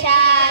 4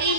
3,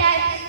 4,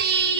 3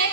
1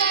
2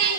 3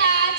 5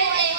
1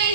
3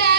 4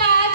5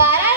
12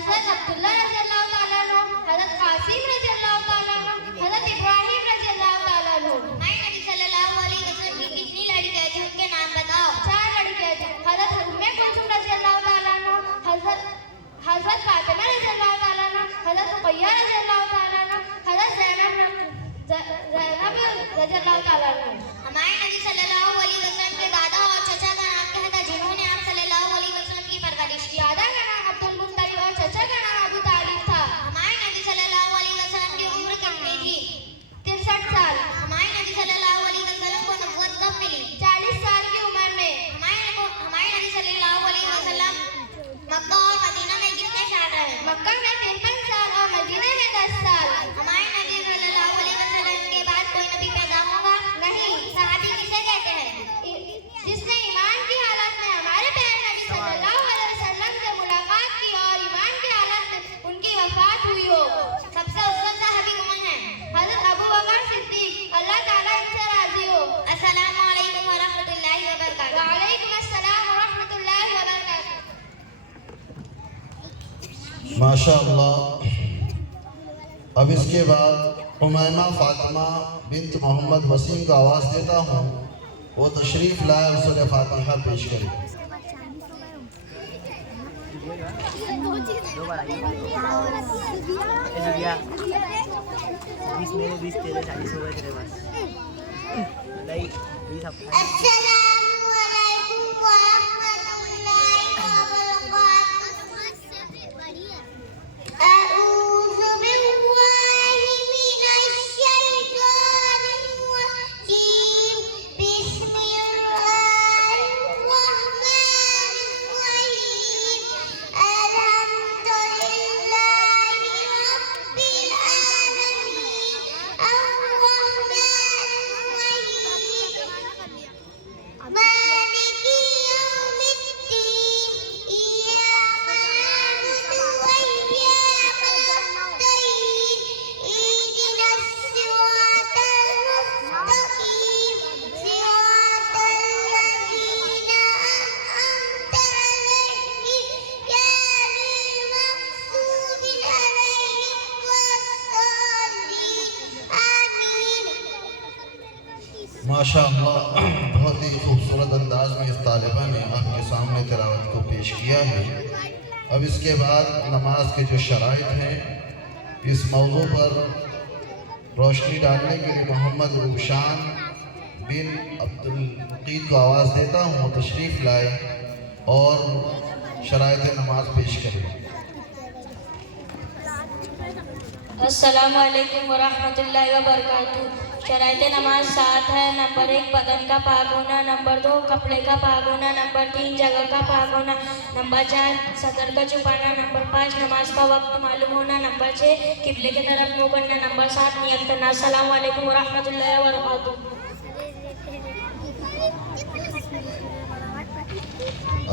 حضرت عبداللہ رضی اللہ تعالیٰ عنہ، حضرت قاسم رضی اللہ تعالیٰ عنہ، حضرت ابراہیم رضی اللہ تعالیٰ عنہ۔ ہمارے نبی صلی اللہ علیہ وسلم کی کتنی لڑکیاں تھیں، ان کے نام بتاؤ۔ 4 لڑکیاں تھیں، حضرت ام کلثوم رضی اللہ تعالیٰ عنہ، حضرت فاطمہ رضی اللہ تعالیٰ عنہ، حضرت رقیہ رضی اللہ تعالیٰ عنہ، حضرت زینب رضی اللہ تعالیٰ عنہ۔ ہمارے نبی صلی اللہ علیہ وسلم کے دادا اور چچا کا نام کیا تھا جنہوں نے آپ صلی اللہ علیہ وسلم کی پرورش کی؟ دادا کا نام عبد المطلب اور چچا کا نام ابو طالب تھا۔ ہمارے نبی صلی اللہ علیہ وسلم کی عمر کتنی تھی؟ 63 سال۔ ہمارے نبی صلی اللہ علیہ وسلم کو نبوت کب ملی؟ 40 سال کی عمر میں۔ ہمارے نبی صلی اللہ علیہ وسلم مکہ اور مدینہ میں کتنے سال رہے؟ مکہ میں 53 سال اور مدینہ میں 10 سال۔ ہمارے نبی صلی اللہ علیہ وسلم کے بعد کوئی نبی پیدا ہوگا؟ نہیں۔ صحابی کسے کہتے ہیں؟ جس نے ایمان کی حالت میں ہمارے پیارے نبی صلی اللہ علیہ وسلم سے ملاقات کی اور ایمان کی حالت میں ان کی وفات ہوئی ہو۔ سب سے افضل صحابی کون ہے؟ حضرت ابو بکر صدیق، اللہ تعالیٰ ان سے راضی ہو۔ السلام علیکم ورحمۃ اللہ وبرکاتہ۔ وعلیکم السلام ورحمۃ اللہ وبرکاتہ۔ ماشاء اللہ۔ اب اس کے بعد امیمہ فاطمہ بنت محمد وسیم کو آواز دیتا ہوں، وہ تشریف لائے اور سورہ فاتحہ پیش کرے۔ ماشاء اللہ، بہت ہی خوبصورت انداز میں اس طالبہ نے آپ کے سامنے تلاوت کو پیش کیا ہے۔ اب اس کے بعد نماز کے جو شرائط ہیں، اس موضوع پر روشنی ڈالنے کے لیے محمد روشان بن عبدالمقید کو آواز دیتا ہوں، وہ تشریف لائے اور شرائط نماز پیش کریں۔ السلام علیکم ورحمۃ اللہ وبرکاتہ۔ شرائط نماز 7 ہے۔ نمبر 1 بدن کا پاک ہونا، نمبر 2 کپڑے کا پاک ہونا، نمبر 3 جگہ کا پاک ہونا، نمبر 4 صدر کا چھپانا، نمبر 5 نماز کا وقت معلوم ہونا، نمبر 6 قبلے کی طرف منہ کرنا، نمبر 7 نیت کرنا۔ السلام علیکم ورحمۃ اللہ وبرکاتہ۔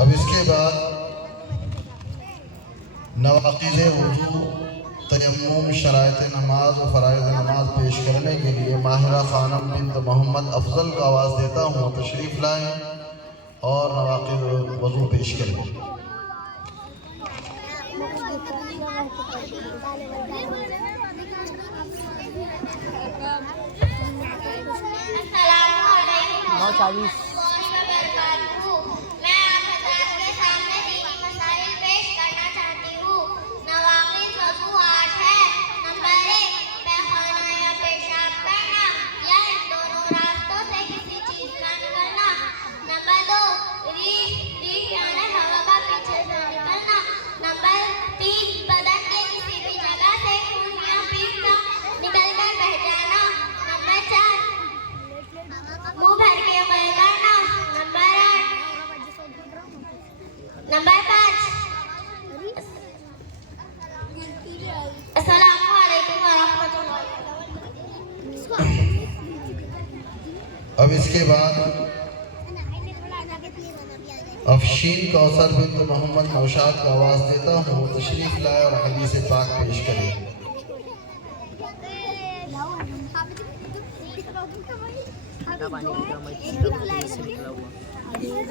اب اس کے بعد نواقض وضو، تیمم، شرائط نماز و فرائض نماز پیش کرنے کے لیے ماہرہ خانم بنت محمد افضل کو آواز دیتا ہوں، تشریف لائیں اور نواقض وضو پیش کریں۔ السلام علیکم ورحمۃ اللہ وبرکاتہ۔ میں آپ حضرات کے سامنے دینی مسائل پیش کرنا چاہتی ہوں۔ نواقض وضو 8 ہے۔ نمبر 1 پیخانہ یا پیشاب کرنا یا ان دونوں راستوں سے کسی چیز کا نکلنا۔ نمبر 2 ریح یعنی ہوا کا پیچھے سے نکلنا۔ نمبر 3 بدن کے کسی بھی جگہ سے خون یا پیپ کا نکل کر بہہ جانا۔ نمبر 4 منہ بھر کے قے کرنا۔ نمبر 5 السلام علیکم ورحمۃ اللہ۔ اب اس کے بعد افشین کوثر بنت محمد نوشاد کو آواز دیتا ہوں، تشریف لائے اور حدیث پاک پیش کریں۔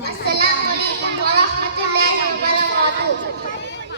السلام علیکم ورحمۃ اللہ وبرکاتہ۔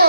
2,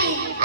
3,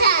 4,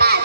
5,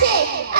6,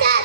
7,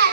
8,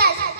10,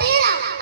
13,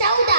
14,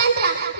15,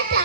18,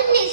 19,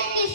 21,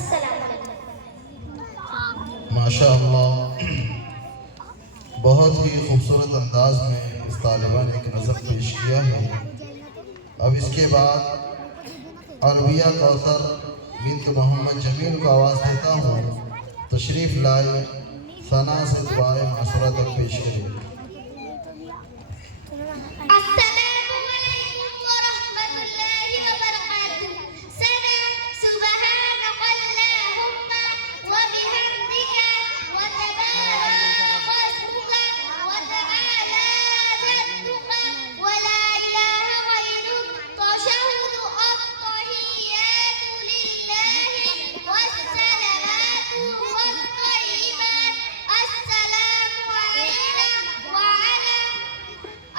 السلام علیکم. ماشاء اللہ، بہت ہی خوبصورت انداز میں اس طالبہ نے ایک نظم پیش کیا ہے. اب اس کے بعد عربیہ کوثر بنت محمد جمیل کو آواز دیتا ہوں، تشریف لائے ثنا سے دعائے معصرہ تک پیش کرے. السلام علیکم ورحمۃ اللہ وبرکاتہ. ثنا سبحانک اللہم وبحمدک وتبارک اسمک وتعالی جدک ولا الہ غیرک. تشہد التحیات للہ والصلوات والطیبات. السلام علینا وعلی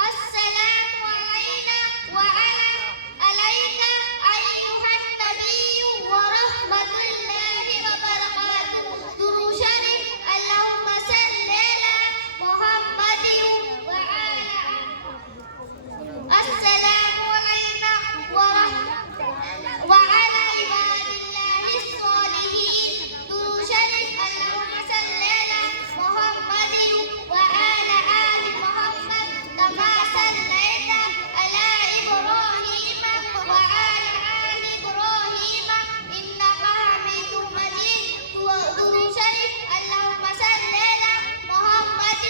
السلام علينا عليك أيها النبي ورحمة الله وبركاته. درود شريف. اللهم صل على محمد وعلى السلام علينا وعلى عباد الله الصالحين. درود شريف. اللهم صل على محمد وعلى آل محمد كما صليت على إبراهيم وعلى آل إبراهيم إنك حميد مجيد. درود شريف. اللهم صل على محمد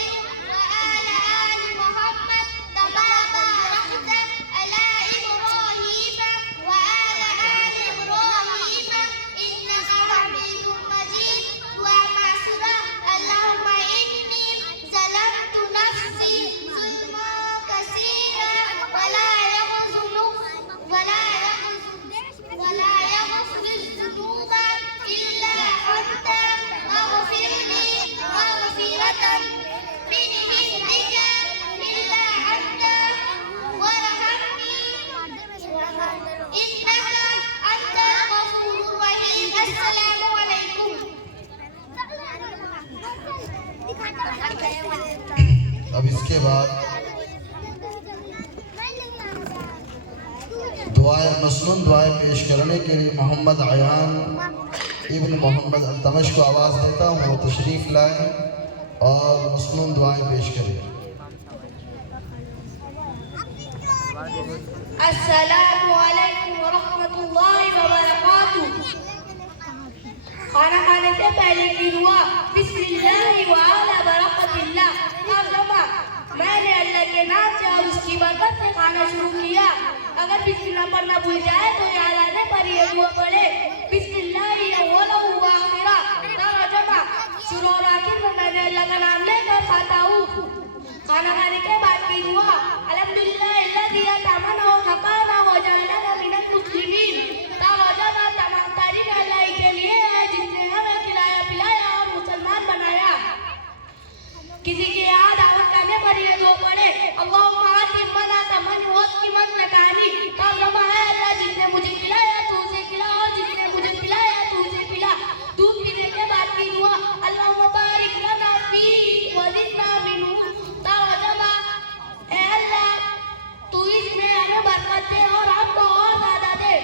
وعلى آل محمد كما باركت على إبراهيم وعلى آل إبراهيم إنك حميد مجيد. ومعصرة. اللهم إني ظلمت نفسي ظلما كثيرا ولا يغفر الذنوب إلا أنت فاغفر لي مغفرة من عندك إلا أنت وارحمني إنك أنت الغفور الرحيم. السلام عليكم. اب اس کے بعد دعائے مسنون دعائیں پیش کرنے کے لیے محمد عیان ابن محمد التمش کو آواز دیتا ہوں، وہ تشریف لائیں اور مسنون دعائیں پیش کریں. السلام علیکم ورحمۃ اللہ وبرکاتہ. کھانا کھانے سے پہلے کی دعا بسم اللہ وعلی برکت اللہ. ترجمہ: میں نے اللہ کے نام سے اور اس کی برکت سے کھانا شروع کیا. اگر بسم اللہ پڑھنا بھول جائے تو یاد آنے پر یہ دعا پڑھے. بسم اللہ اولہ و آخرہ. ترجمہ: شروع اور آخر میں نے اللہ کا نام لے کر کھاتا ہوں. کھانا کھانے کے بعد کی دعا الحمدللہ الذی اطعمنا وسقانا وجعلنا من المسلمین. ترجمہ: تمام تعریف اللہ کے لیے ہے جس نے ہمیں کھلایا پلایا اور مسلمان بنایا. کسی کے یہاں دعوت کرنے پر یہ دعا پڑھے. اللہم آتِ من آتَ من واسقِ من نکانی. ترجمہ: ہے اللہ جس نے مجھے کھلایا تو اسے کھلا اور جس نے مجھے پلایا تو اسے پلا. دودھ پینے کے بعد کی دعا اللہم بارک لنا فیہ وزدنا منہ. ترجمہ: اے اللہ تو اس میں ہمیں برکت دے اور ہم کو اور زیادہ دے.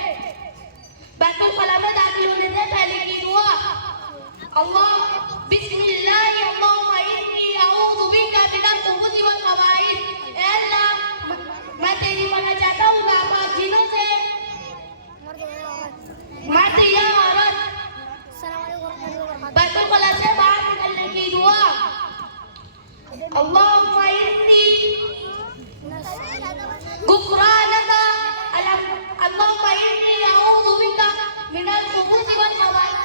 بیت الخلاء میں داخل ہونے سے پہلے کی دعا اللہ بسم اللہ اللہم انی اعوذ بک من الخبث والخبائث. اے اللہ میں تیری پناہ چاہتا ہوں ناپاک جنوں سے، مرد یا عورت. بیت الخلاء سے باہر نکلنے کی دعا اللہم انی غفرانک اللہم انی اعوذ بک من الخبث والخبائث.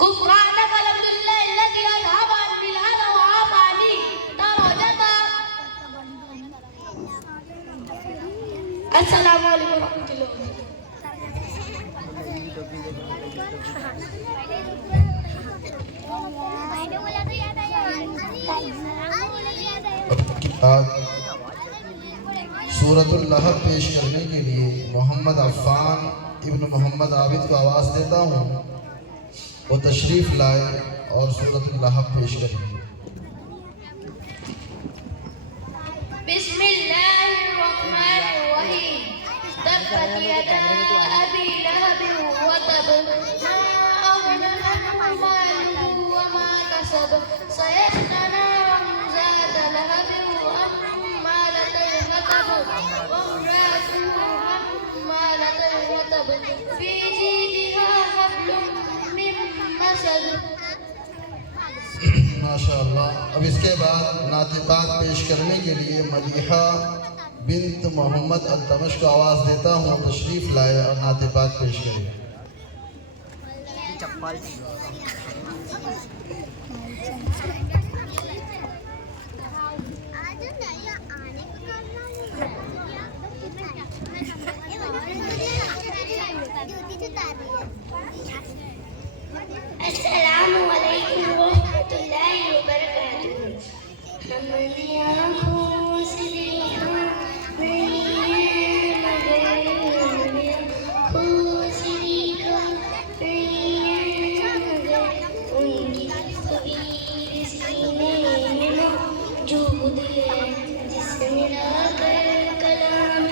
غفرانک الحمدللہ الذی اذھب عنی الحزن وعافانی. ترجمہ: السلام علیکم ورحمۃ اللہ. سورۃ اللہب پیش کرنے کے لیے محمد عفان ابن محمد عابد کو آواز دیتا ہوں، وہ تشریف لائے اور سورۃ اللہب پیش کریں. بسم اللہ الرحمن الرحیم. تبت یدا ابی لہب وتب وامرأته حمالة الحطب في جيدها حبل من مسد. ماشاء اللہ. اب اس کے بعد نعت پاک پیش کرنے کے لیے ملیحہ بنت محمد التمش کو آواز دیتا ہوں، تشریف لائے اور نعت پاک پیش کریں. السلام علیکم ورحمۃ اللہ وبرکاتہ. ہماری آنکھوں سے دیکھا نہیں ہے مگر آنکھوں سے دیکھا نہیں ہے مگر ان کی تصویر سینے میں موجود ہے جس میں لا کر کلام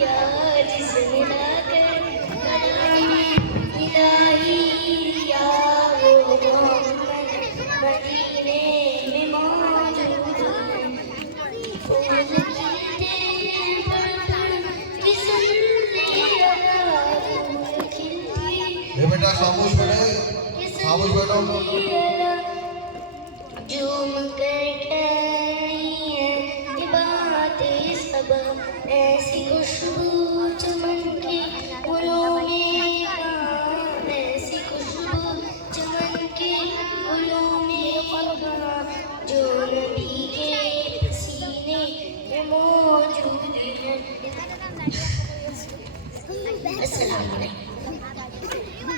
یا جس میں لا کر کلام الہی یا وہ محمد مدینے میں موجود ہے. پھول کھلتے ہیں پر قسم نے کھلتی اے بیٹا خاموش بیٹھے، خاموش بیٹھو. جھوم کر ٹھہری ہے یہ باتیں سب ایسی خوشبو چمن کے گلوں میں کہاں، ایسی خوشبو چمن کے گلوں میں کہاں جو نبی کے پسینے میں موجود ہے. السلام علیکم.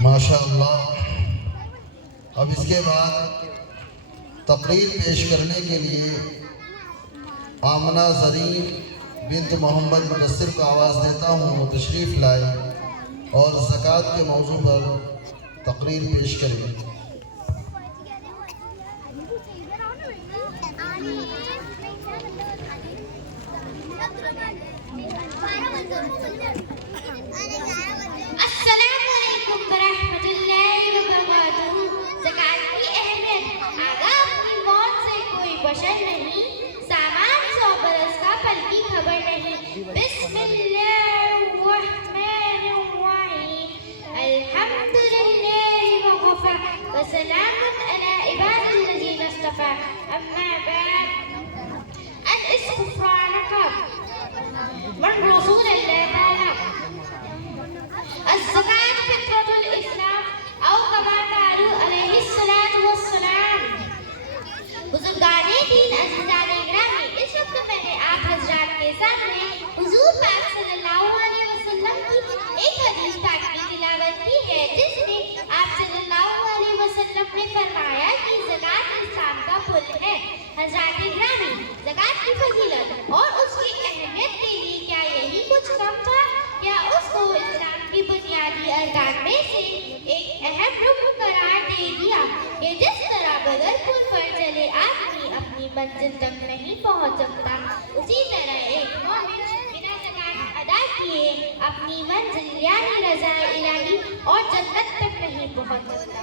ماشاء اللہ. اب اس کے بعد تقریر پیش کرنے کے لیے آمنہ زرین بنت محمد منصر کو آواز دیتا ہوں، وہ تشریف لائے اور زکوٰۃ کے موضوع پر تقریر پیش کریں. السلام علیکم ورحمۃ اللہ وبرکاتہ. زکوٰۃ کی اہمیت. آگاہ اپنی موت سے کوئی بشر نہیں، سامان 100 برس کا پل کی خبر نہیں. بسم اللہ الرحمن الرحیم. الحمد للہ وکفی وسلام علی عباد الذین اصطفی. اما بعد، ان استغفرانک من رسول اللہ تعالی. الزکاة فطرة الاسلام او کما قالوا علیہ الصلاۃ والسلام. بزرگان دین، عزیزان گرامی، اس وقت میں نے آپ حضرات کے سامنے حضور پاک صلی اللہ علیہ وسلم کی ایک حدیث پاک کی تلاوت کی ہے، جس میں آپ صلی اللہ علیہ وسلم نے فرمایا کہ زکوٰۃ اسلام کا پل ہے. حضرات گرامی، زکوٰۃ کی فضیلت اور اس کی اہمیت کے لیے کیا یہی کچھ کم تھا؟ کیا اس کو اسلام کی بنیادی ارکان میں سے ایک اہم رکن قرار دے دیا کہ جس طرح بغیر پل پر چلے آدمی اپنی منزل تک نہیں پہنچ سکتا، اسی طرح ایک مومن بنا زکوٰۃ ادا کیے اپنی منزل یعنی رضا الہی اور جنت تک نہیں پہنچ سکتا.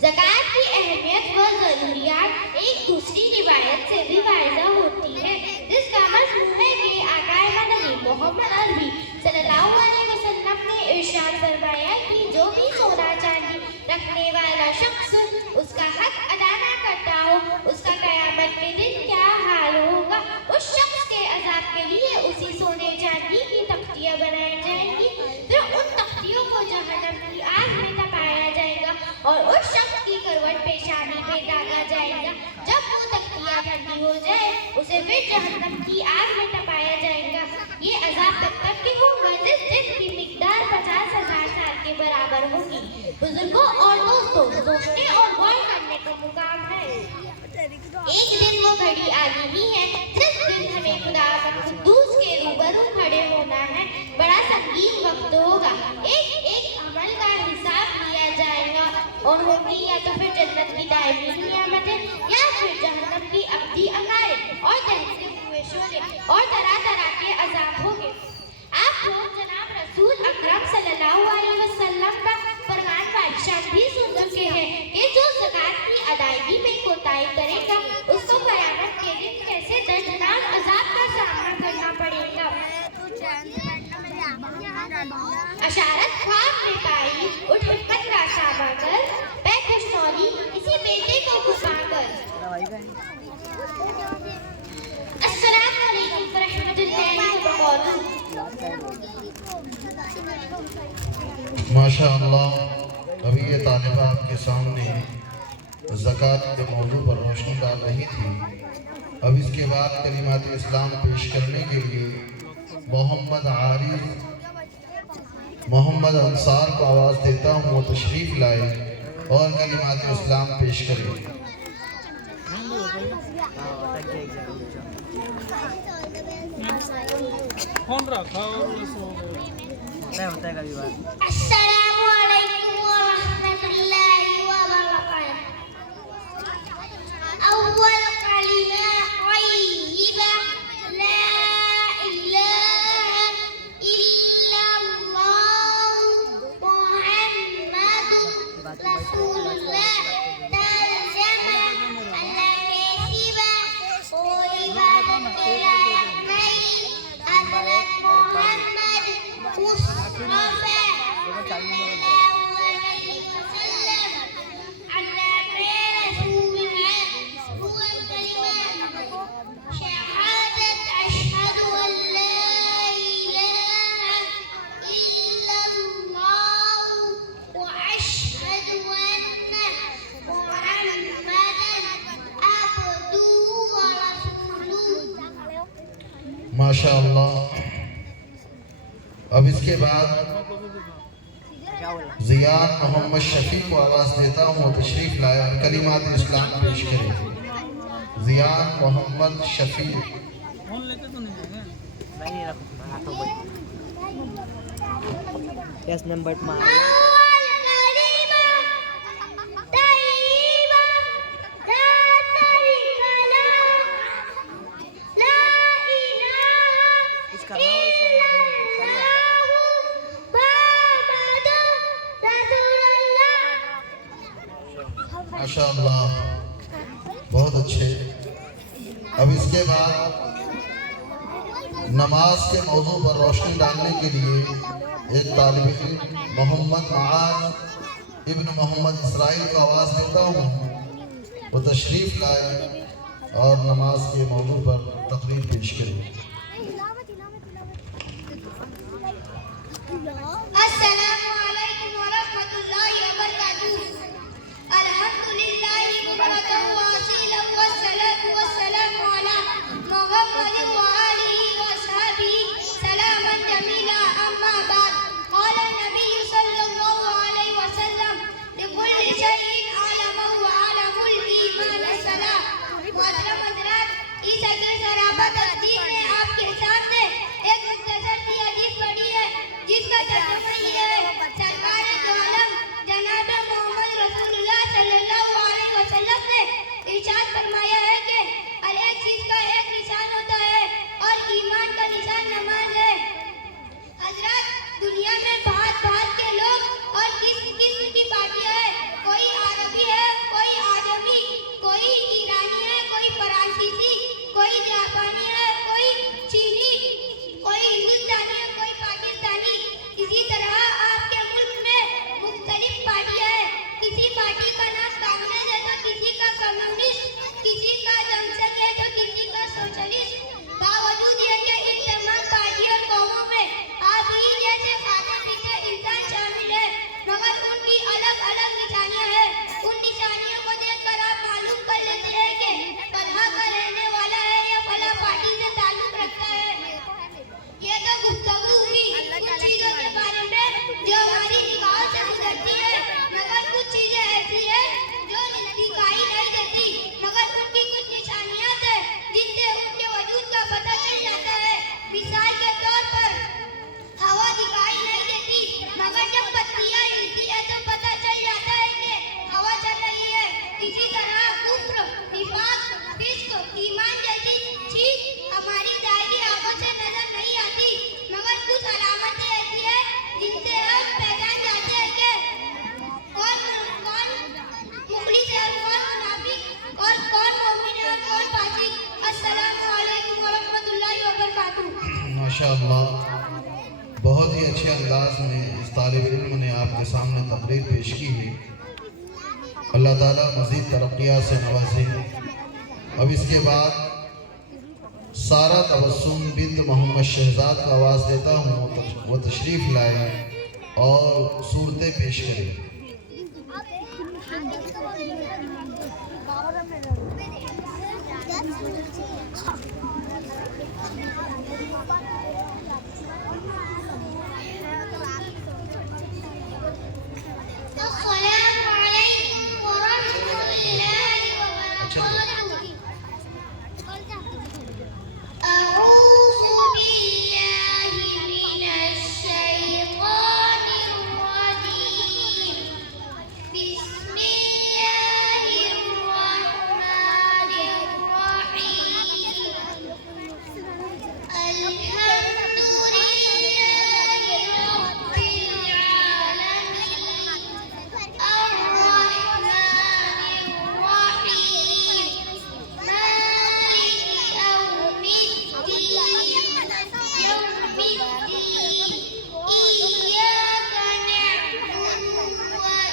زکوٰۃ کی اہمیت و ضروریات ایک دوسری روایت سے بھی واضح ہوتی ہے، جس کا مضمون ہے کہ آقا مدنی محمد عربی صلی اللہ علیہ وسلم نے ارشاد فرمایا کہ جو بھی سونا چاندی رکھنے والا شخص اس کا حق ادا نہ کرتا ہو، اس کا قیامت کے دن کیا حال ہوگا. اس شخص کے عذاب کے لیے اسی سونے چاندی کی تختیاں بنائی جائیں گی، پھر ان تختیوں کو جہنم کی آگ میں تپایا جائے گا اور اس شخص کی کروٹ پیشانی پہ ڈالا جائے گا. جب وہ تختیاں ٹھنڈی ہو جائے اسے پھر جہنم کی آگ میں تپایا جائے گا. یہ عذاب تب کے ہوگا جس کی مقدار 50,000 سال کے برابر ہوگی. بزرگوں اور دوستوں، سوچنے اور غور کرنے کا مقام ہے. ایک دن وہ گھڑی آنی ہی ہے جس دن ہمیں خدا قدوس کے روبرو کھڑے ہونا ہے. بڑا سنگین وقت ہوگا. ایک ایک عمل کا حساب لیا جائے گا اور ہوگی یا تو پھر جنت کی دائمی نعمتیں یا پھر جہنم کی ابدی عقائد اور دہتے ہوئے شعلے اور طرح طرح کے عذاب ہوگے. آپ لوگ جناب رسول اکرم صلی اللہ علیہ وسلم کا فرمان بادشاہ بھی سن چکے ہیں کہ جو زکوٰۃ کی ادائیگی میں کوتاہی کرے گا اس کو قیامت کے دن کیسے دردناک عذاب اشارت خواب میں پائی اٹھ ہمت راشا باگر پہ خوش نوری کسی بیٹے کو گھسا کر. السلام علیکم ورحمۃ اللہ وبرکاتہ. ماشاء اللہ. ابھی یہ طالبہ آپ کے سامنے زکوٰۃ کے موضوع پر روشنی ڈال رہی تھی. اب اس کے بعد کلمات اسلام پیش کرنے کے لیے محمد عارف محمد انصار کو آواز دیتا ہوں وہ تشریف لائے اور کلمات اسلام پیش کریں. السلام علیکم ورحمۃ اللہ وبرکاتہ. اول کلمہ طیبہ لا الہ الا اللہ محمد رسول اللہ. ترجمہ اللہ کے سوا کوئی عبادت کے لائق نہیں. حضرت محمد مصطفی صلی اللہ علیہ وسلم اللہ کے رسول ہیں. هو الكلمات شهادة أشهد أن لا إله إلا الله وأشهد أن محمدا عبده ورسوله. ماشاء اللہ. اب اس کے بعد زیاد محمد شفیع کو آواز دیتا ہوں وہ تشریف لائے اور کلمات اسلام پیش کریں. زیاد محمد شفیع. Yes, number أول كلمة طيبة لا شريك له لا إله إلا الله محمد رسول الله. ماشاء اللہ. بہت اچھے. اب اس کے بعد نماز کے موضوع پر روشنی ڈالنے کے لیے ایک طالب علم محمد معاذ ابن محمد اسرائیل کو آواز دیتا ہوں وہ تشریف لائے اور نماز کے موضوع پر تقریر پیش کریں. السلام علیکم ورحمۃ اللہ وبرکاتہ. الحمد للہ بکرۃ واصیلا والصلاۃ والسلام علی محمد وآلہ وصحبہ سلاما جمیلا. اما بعد قال النبی صلی اللہ علیہ وسلم لكل شيء علما وعلم الإيمان الصلاة. محترم حضرات اس اجر سرابہ تقدیر نے آپ کے سامنے ایک مختصر سی حدیث پڑھی ہے جس کا ترجمہ یہ ہے بہت ہی اچھے انداز میں اس طالب علم نے آپ کے سامنے تقریر پیش کی ہے۔ اللہ تعالیٰ مزید ترقیات سے نوازے۔ اب اس کے بعد سارا تبسم بنت محمد شہزاد کو آواز دیتا ہوں وہ تشریف لائے اور صورتیں پیش کرے۔ السلام علیکم ورحمۃ اللہ وبرکاتہ۔ اعوذ باللہ من الشیطان الرجیم، بسم اللہ الرحمن الرحیم، الحمد للہ رب العالمین، الرحمن الرحیم، مالک یوم الدین، إياك نعبد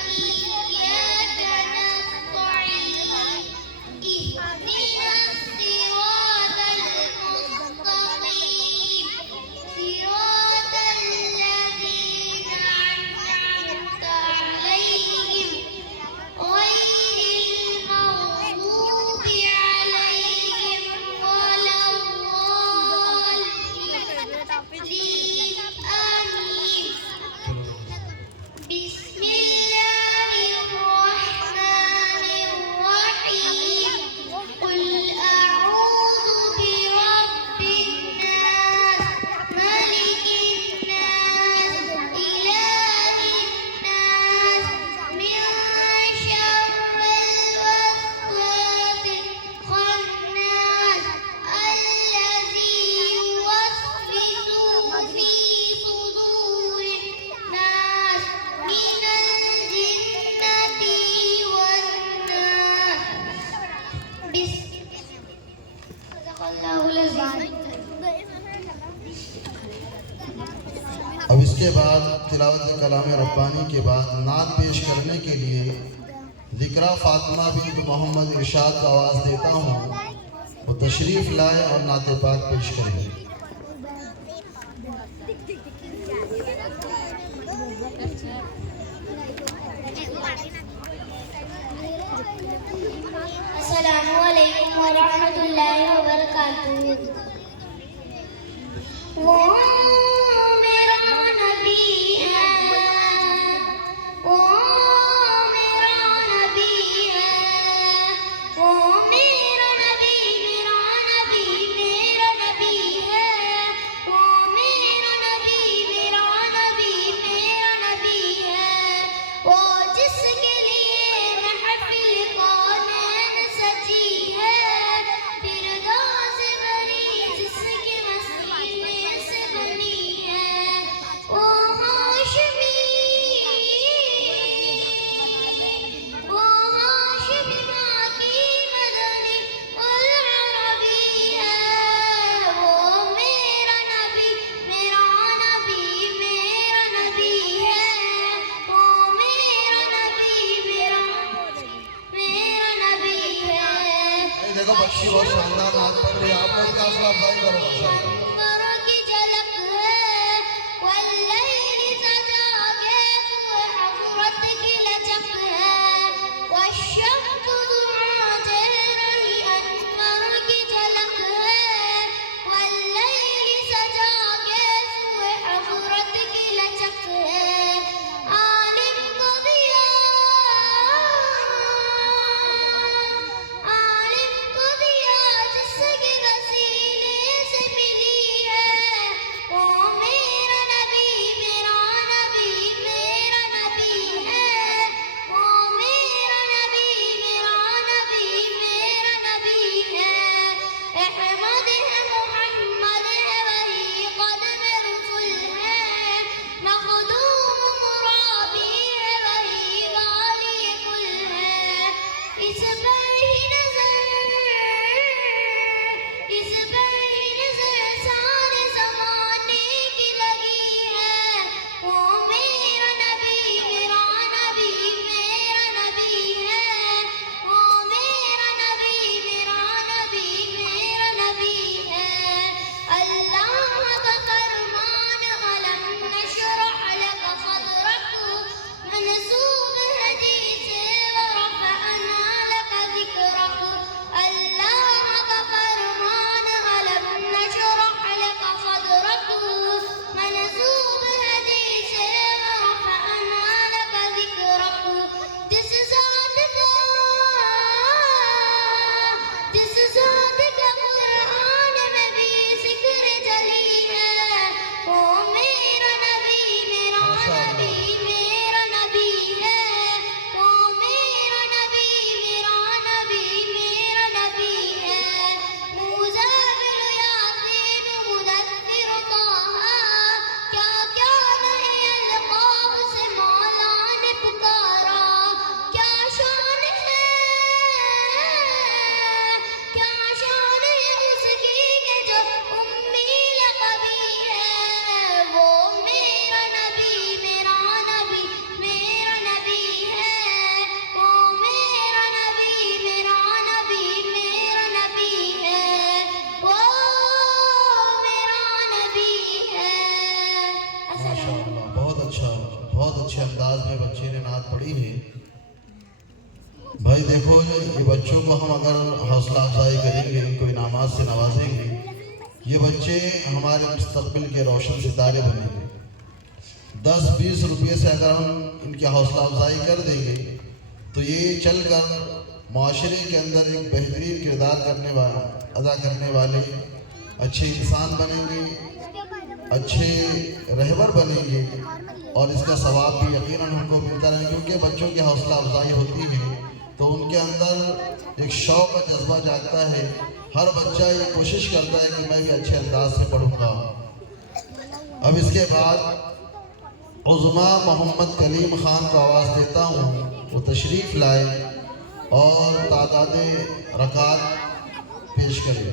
وإياك نستعين، اهدنا الصراط المستقيم، صراط الذين أنعمت عليهم غير المغضوب عليهم ولا الضالين، آمين۔ بسم الله الرحمن الرحيم، قل أعوذ برب الناس، ملك الناس، إله الناس، من شر الوسواس الخناس، الذي يوسوس في صدور الناس من الجنة والناس۔ صدق اللہ العظیم۔ اب اس کے بعد تلاوت کلام ربانی کے بعد نعت پیش کرنے کے لیے ذکرہ فاطمہ بنت محمد ارشاد کو آواز دیتا ہوں وہ تشریف لائے اور نعت پاک پیش کریں۔ السلام علیکم ورحمۃ اللہ وبرکاتہ۔ وہ میرا نبی ہے، وہ میرا نبی ہے، وہ میرا نبی، میرا نبی، میرا نبی ہے، وہ میرا نبی، میرا نبی، میرا نبی ہے، وہ جس کے لیے محفل کونین سجی ہے، فردوس بری جس کی مسینے سے بنی ہے، وہ ہاشمی، وہ ہاشمی ماں کی مدنی العربی ہے، وہ میرا نبی، میرا نبی، میرا نبی ہے، وہ میرا نبی، میرا نبی ہے۔ دیکھو بچی بہت شاندار نعت پڑھ رہی ہے، آپ لوگ کا حوصلہ افزائی کرو ماشاءاللہ۔ انوروں کی جھلک ہے، واللیل سجا کے حضرت کی لچک ہے، والشمس دعا دے رہی انوروں کی جھلک ہے، واللیل سجا کے حضرت کی لچک ہے، عالم کو دیا، عالم کو دیا جس کے وسیلے سے ملی بہت اچھے انداز میں بچے نے نعت پڑھی ہے۔ بھائی دیکھو یہ بچوں کو ہم اگر حوصلہ افزائی کریں گے، ان کو انعامات سے نوازیں گے، یہ بچے ہمارے مستقبل کے روشن ستارے بنیں گے۔ 10-20 روپے سے اگر ہم ان کی حوصلہ افزائی کر دیں گے تو یہ چل کر معاشرے کے اندر ایک بہترین کردار ادا کرنے والے اچھے انسان بنیں گے، اچھے رہبر بنیں گے، اور اس کا ثواب بھی یقیناً ہم کو ملتا رہے، کیونکہ بچوں کی حوصلہ افزائی ہوتی ہے تو ان کے اندر ایک شوق کا جذبہ جاگتا ہے۔ ہر بچہ یہ کوشش کرتا ہے کہ میں بھی اچھے انداز سے پڑھوں گا۔ اب اس کے بعد عظما محمد کلیم خان کو آواز دیتا ہوں، وہ تشریف لائے اور تعداد رکعت پیش کرے۔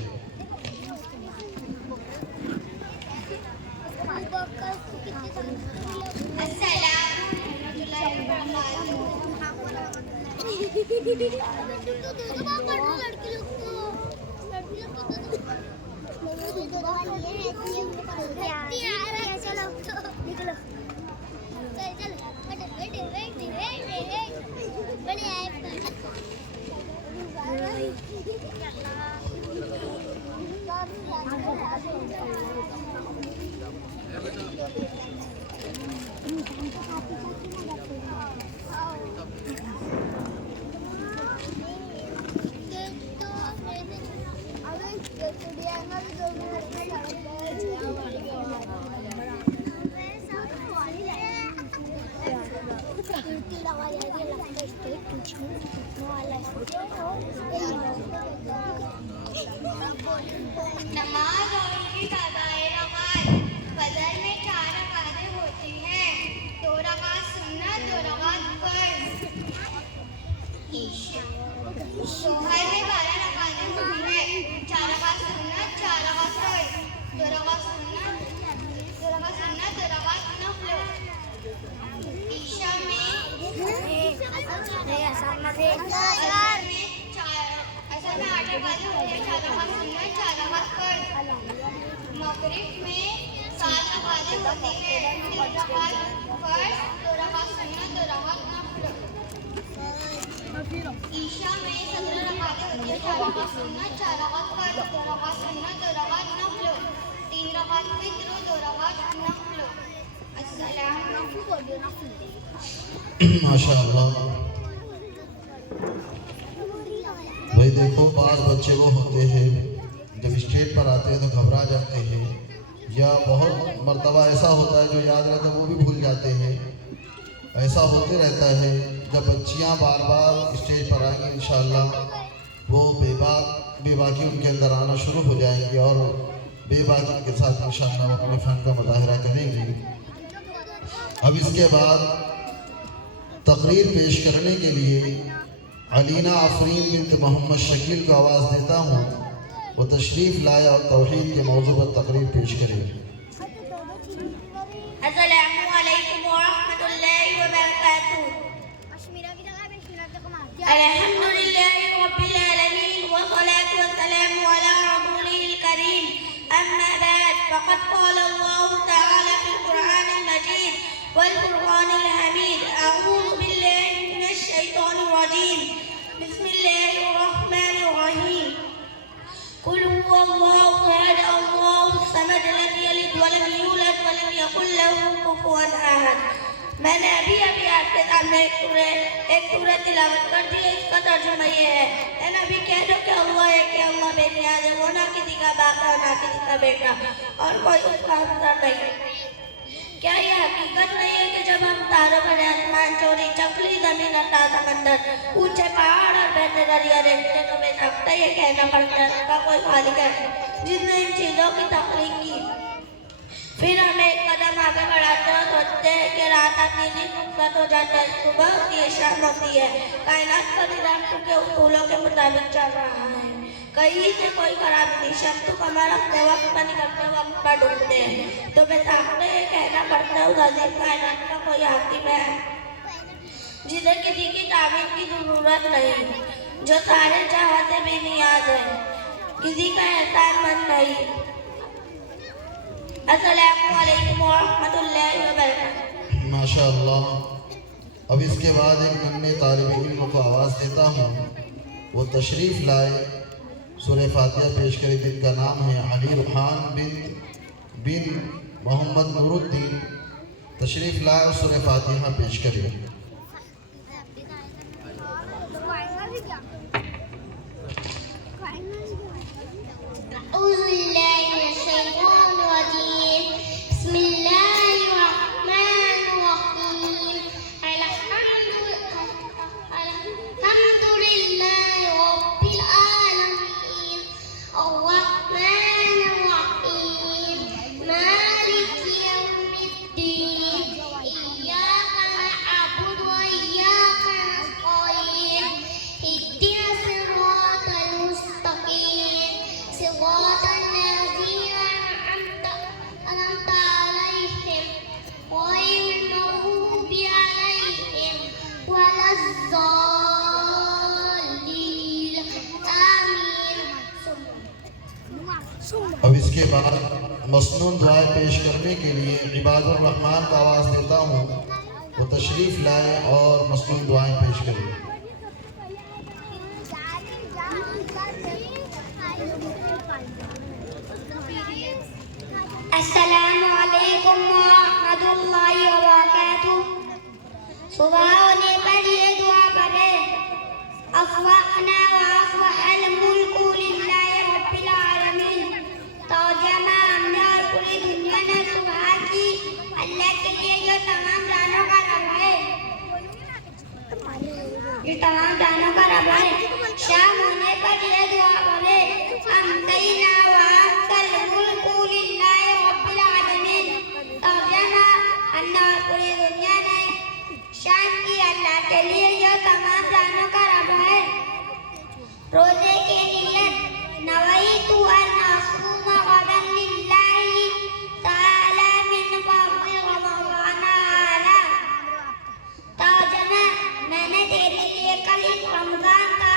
نماز اور ان کی قضائے رکعت۔ فجر میں 4 رکعتیں ہوتی ہیں، 2 رکعت سنت، 2 رکعت فرض۔ ظہر میں 12 رکعتیں ہوتی ہیں، 4 رکعت سنت، 4 رکعت فرض، 2 رکعت سنت، 2 رکعت نفل۔ عشاء میں اصل میں 8 رکعتیں ہوتی ہیں، 4 رکعت سنت، 4 رکعت فرض۔ مغرب میں 7 رکعتیں ہوتی ہیں، 3 رکعت فرض، 2 رکعت سنت، 2 رکعت نفل۔ عشاء میں 17 رکعتیں ہوتی ہیں، 4 رکعت سنت، 4 رکعت فرض، 2 رکعت سنت، 2 رکعت نفل، 3 رکعت وتر، 2 رکعت نفل۔ السلام ماشاء اللہ۔ بھائی دیکھو بعض بچے وہ ہوتے ہیں جب اسٹیج پر آتے ہیں تو گھبرا جاتے ہیں، یا بہت مرتبہ ایسا ہوتا ہے جو یاد رہتا ہے وہ بھی بھول جاتے ہیں۔ ایسا ہوتے رہتا ہے۔ جب بچیاں بار بار اسٹیج پر آئیں گی انشاءاللہ وہ بے باکی ان کے اندر آنا شروع ہو جائیں گی، اور بے باکی کے ساتھ انشاءاللہ وہ اپنے فن کا مظاہرہ کریں گی۔ اب اس کے بعد تقریر پیش کرنے کے لیے علینا آفرین بنت محمد شکیل کو آواز دیتا ہوں، وہ تشریف لائے اور توحید کے موضوع پر تقریر پیش کرے۔ السلام علیکم ورحمۃ اللہ وبرکاتہ۔ الحمد للہ رب العالمین والصلاة والسلام علی رسولہ الکریم، اما بعد فقد قال اللہ تعالی فی القرآن المجید والفرقان الحمید، اعوذ باللہ من الشیطان الرجیم، بسم اللہ الرحمن الرحیم، قل هو اللہ احد اللہ الصمد لم یلد ولم یولد ولم یکن له کفوا احد۔ میں نے ابھی آپ کے سامنے ایک سورہ تلاوت کر دی ہے، اس کا ترجمہ یہ ہے، اے نبی کہہ دو کہ اللہ ہے، کہ اللہ بے نیاز ہے، وہ نہ کسی کا باپ ہے نہ کسی کا بیٹا، اور کوئی اس کا ہمسر نہیں۔ کیا یہ حقیقت نہیں ہے کہ جب ہم تاروں بھرے آسمان، چوری چکلی زمین اور تازہ سمندر، اونچے پہاڑ اور بہتے دریا دیکھتے تو بے سکتا یہ کہنا پڑتا ہے اس کا کوئی خالق ہے جس نے ان چیزوں کی تخلیق کی؟ پھر ہمیں ایک قدم آگے بڑھاتے اور سوچتے ہیں کہ رات آتی دن رخصت ہو جاتا ہے، صبح ہوتی ہے، شام ہوتی ہے، کائنات کا نظام کے اصولوں کے مطابق چل رہا ہے، کہیں سے کوئی خرابی نہیں، شمس و قمر اپنے وقت پر نکلتے وقت پر ڈوبتے ہیں، تو بے ساختہ یہ کہنا پڑتا ہے اس عظیم کائنات کا کوئی حاکم ہے جسے کسی کی تعمیر کی ضرورت نہیں، جو سارے جہاں سے بے نیاز ہے، کسی کا احسان مند نہیں۔ السلام علیکم ورحمۃ اللہ وبرکاتہ۔ ماشاء اللہ. اب اس کے بعد ایک ننھے طالب علم کو آواز دیتا ہوں، وہ تشریف لائے، سورہ فاتحہ پیش کرے، جن کا نام ہے علی روحان بن محمد نور الدین. تشریف لائے اور سورہ فاتحہ پیش کرے. أعوذ بالله من الشيطان الرجيم. بسم الله الرحمن الرحيم. الحمد لله رب العالمين الرحمن الرحيم مالك يوم الدين إياك نعبد وإياك نستعين اهدنا الصراط المستقيم صراط الذين أنعمت عليهم غير المغضوب عليهم ولا الضالين آمين. اب اس کے بعد مسنون دعائیں پیش کرنے کے لیے عباد الرحمن کو آواز دیتا ہوں، وہ تشریف لائے اور مسنون دعائیں پیش کریں. السلام علیکم ورحمۃ اللہ وبرکاتہ. صبح ہونے پر یہ دعا کرے، اصبحنا واصبح الملک للہ رب العالمین. ترجمہ: ہم نے اور پوری دنیا نے صبح کی اللہ کے لیے جو تمام جانوں کا رب ہے، شام ہونے پر یہ دعا کرے، امسینا واصبح الملک للہ رب العالمین. ترجمہ: ہم نے اور پوری دنیا نے شام کی اللہ کے لیے جو تمام جانوں کا رب ہے. روزے کی نیت: نویت ان اصوم غدا للہ تعالی من فرض رمضان هذا. ترجمہ: میں نے تیرے لیے کل اس رمضان کا